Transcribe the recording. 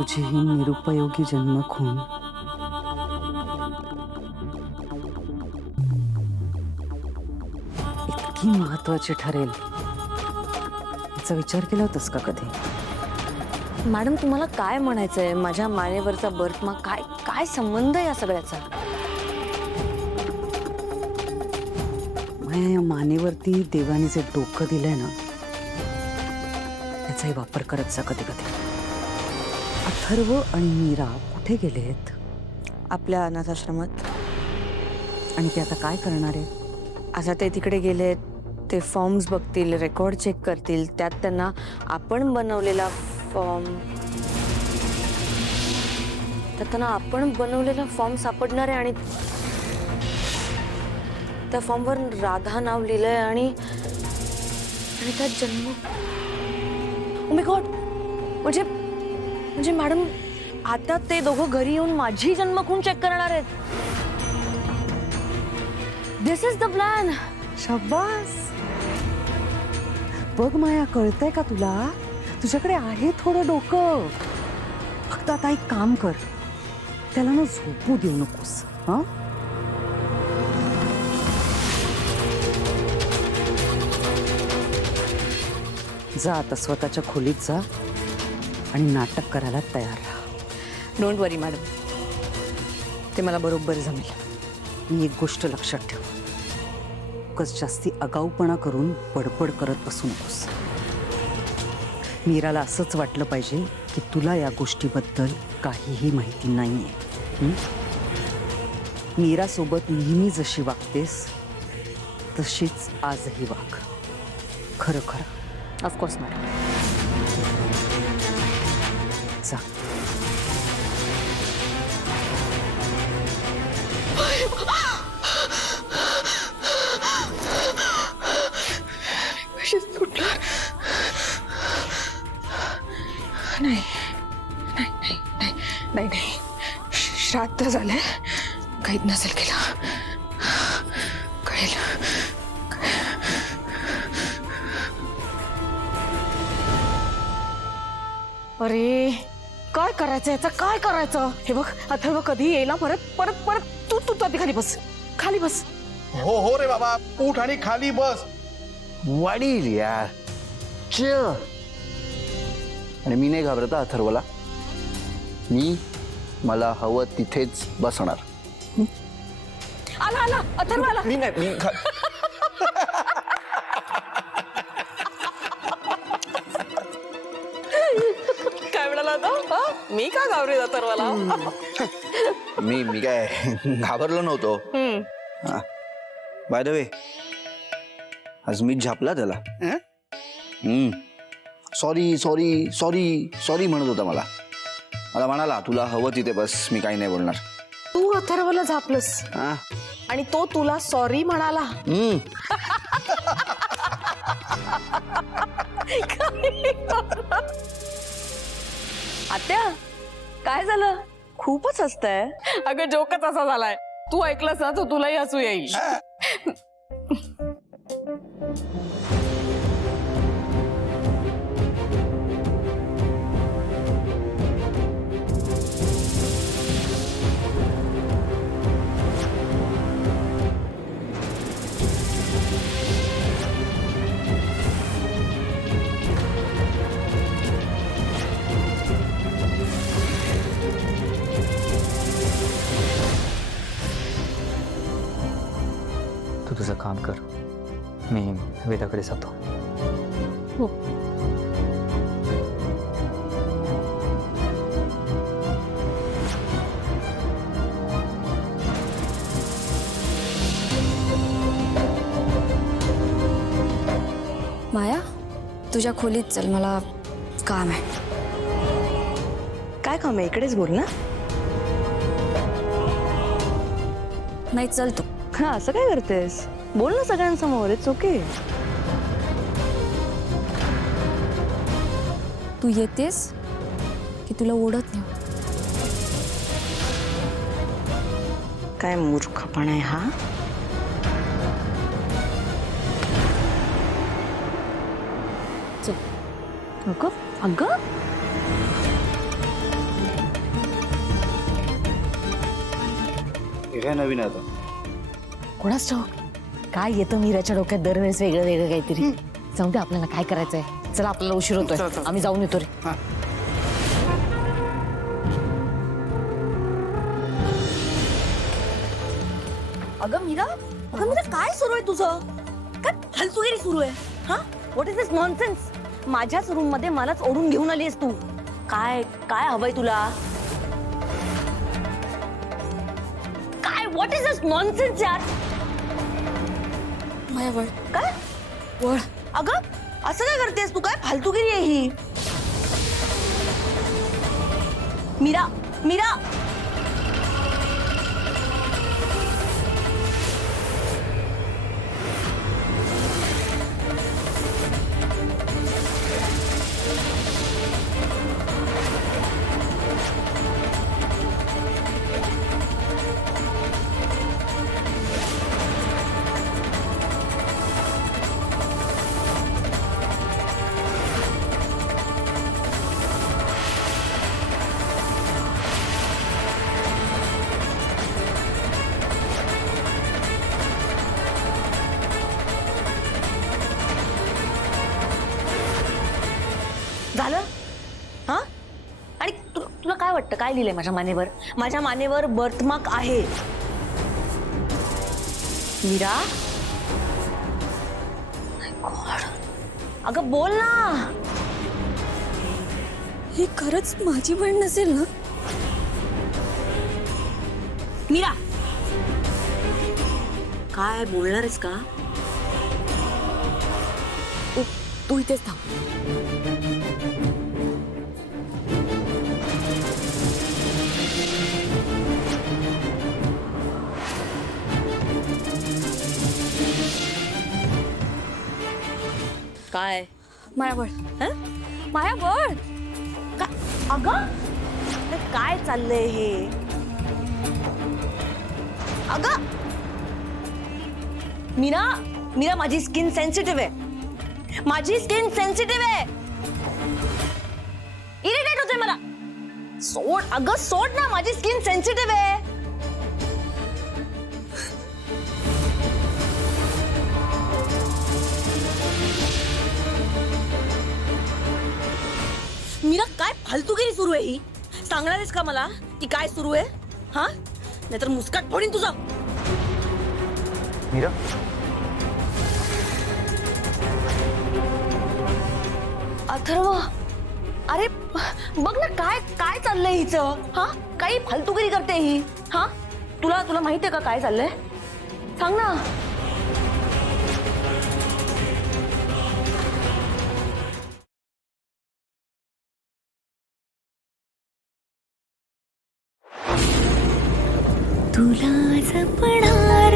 तुझी ही निरुपयोगी जन्मखून इतकी महत्वाची ठरेल याचा विचार केला होतास का कधी? मॅडम तुम्हाला काय म्हणायचंय? माझ्या मानेवरचा बर्थमार्क काय काय संबंध आहे या सगळ्याचा? माझ्या मानेवरती देवाने जे डोकं दिलंय ना त्याचाही वापर करत जा कधी कधी. अथर्व आणि मीरा कुठे गेलेत? आपल्या अनाथाश्रमात. आणि ते आता काय करणार आहे? आता ते तिकडे गेलेत. ते फॉर्म्स बघतील, रेकॉर्ड चेक करतील. त्यात त्यांना आपण बनवलेला फॉर्म सापडणार आहे आणि त्या फॉर्मवर राधा नाव लिहिलंय आणि त्यात जन्म. ओ माय गॉड, म्हणजे मॅडम आता ते दोघं घरी येऊन माझी जन्मखून चेक करणार आहेत. दिस इज द प्लॅन. शाबास. बघ माया, कळतंय का तुला? तुझ्याकडे आहे थोडं डोकं. फक्त आता एक काम कर, त्याला ना झोपू देऊ नकोस. हा, जा आता स्वतःच्या खोलीत जा आणि नाटक करायला तयार राहा. डोंट वरी मॅडम, ते मला बरोबर जमेल. मी एक गोष्ट लक्षात ठेव, कस जास्ती आगाऊपणा करून बडबड करत बसू नकोस. मीराला असंच वाटलं पाहिजे की तुला या गोष्टीबद्दल काहीही माहिती नाहीये. मीरासोबत नेहमी जशी वागतेस तशीच आजही वाग. खरं खरं. Of course madam. जा. नाही, श्राद्ध झालंय, काहीच नसेल केलं. कळेल. अरे काय करायचं याचं, काय करायचं? हे बघ अथर्व कधी येईल ना परत परत परत. तू आधी खाली बस, खाली बस. हो रे बाबा, उठ आणि खाली बस. वडील यार, चिल. आणि मी नाही घाबरत अथर्वला. मला हवं तिथेच बसणार. आला अथर्व आला. मी नाही काय म्हणाला होता? मी का घाबरेल अथर्वला? मी काय घाबरलो नव्हतो. बाय द वे, आज मी झापला त्याला. सॉरी सॉरी सॉरी सॉरी म्हणत होता मला. मला म्हणाला तुला हवं तिथे बस, मी काही नाही बोलणार. तू अथर्वला झापलंस आणि तो तुला सॉरी म्हणाला. आत्या, काय झालं? खूपच हसताय. अगं जोकच असा झालाय. तू ऐकलंस ना, तो तुलाही हसू येईल. तू तुझं काम कर, मी वेदाकडे जातो. हो. माया, तुझ्या खोलीत चल, मला काम आहे. काय काम आहे? इकडेच बोल ना. नाही, चल तू. हा, असं काय करतेस? बोल ना सगळ्यांसमोर. It's okay. तू येतेस की तुला ओढत नाही? काय मूर्खपणा आहे हा. चल. अगं अगं हे काय नवीन आहे आता? कोणाच ठाऊक काय येतं मीराच्या डोक्यात दरवेळेस वेगळं वेगळं काहीतरी. जाऊ दे, आपल्याला काय करायचंय. चला, आपल्याला उशीर होतोय. आम्ही जाऊन येतो रे. अगं मीरा काय सुरू आहे तुझं? काय फालतूगिरी सुरू आहे? हा, व्हॉट इज दिस नॉनसेन्स? माझ्याच रूम मध्ये मलाच ओढून घेऊन आलीस तू. काय काय हवंय तुला? काय व्हॉट इज दिस नॉनसेन्स यार? माया वळ काय वळ? अगं असं काय करतेस तू? काय फालतूगिरी आहे ही? मीरा मीरा झालं? हा, आणि तुला काय वाटतं काय लिहिलंय माझ्या मानेवर? माझ्या मानेवर बर्थमार्क आहे. मीरा, अगं बोल ना. ही खरंच माझी बहीण नसेल ना? मीरा, काय बोलणार आहेस का? तू इथेच थांब. काय माया वळ. हं? माया वळ. अगं अरे काय चाललंय हे? अगं मीरा मीरा, माझी स्किन सेन्सिटिव्ह आहे. माझी स्किन सेन्सिटिव्ह आहे. इरिटेट होते मला. सोड अगं, सोड ना. माझी स्किन सेन्सिटिव्ह आहे. मीरा, काय फालतूगिरी सुरू आहे ही? सांगणार आहेस का मला की काय सुरू आहे? हा, नाहीतर मुस्काट फोडीन तुझं. मीरा, अथर्व, अरे बघ ना काय काय चाललंय हिचं. हा, काही फालतूगिरी करते ही. हा, तुला तुला माहिती आहे का काय चाललंय? सांग ना. तुला जपणार